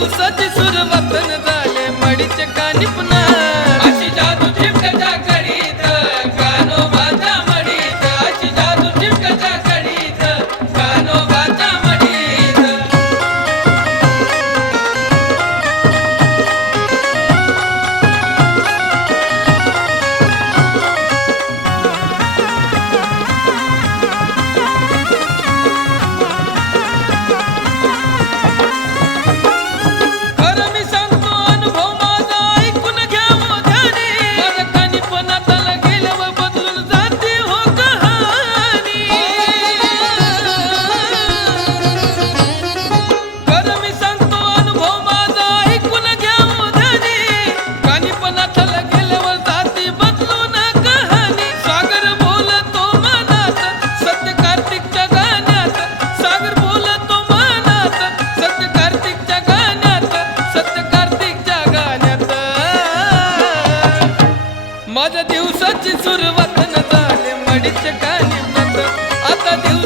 माझ्या दिवसाची सुरुवात झाले मडीचे कानिपनात माझ्या दिवसाची सुरुवात न झाली मडीच्या कानी आता दिवस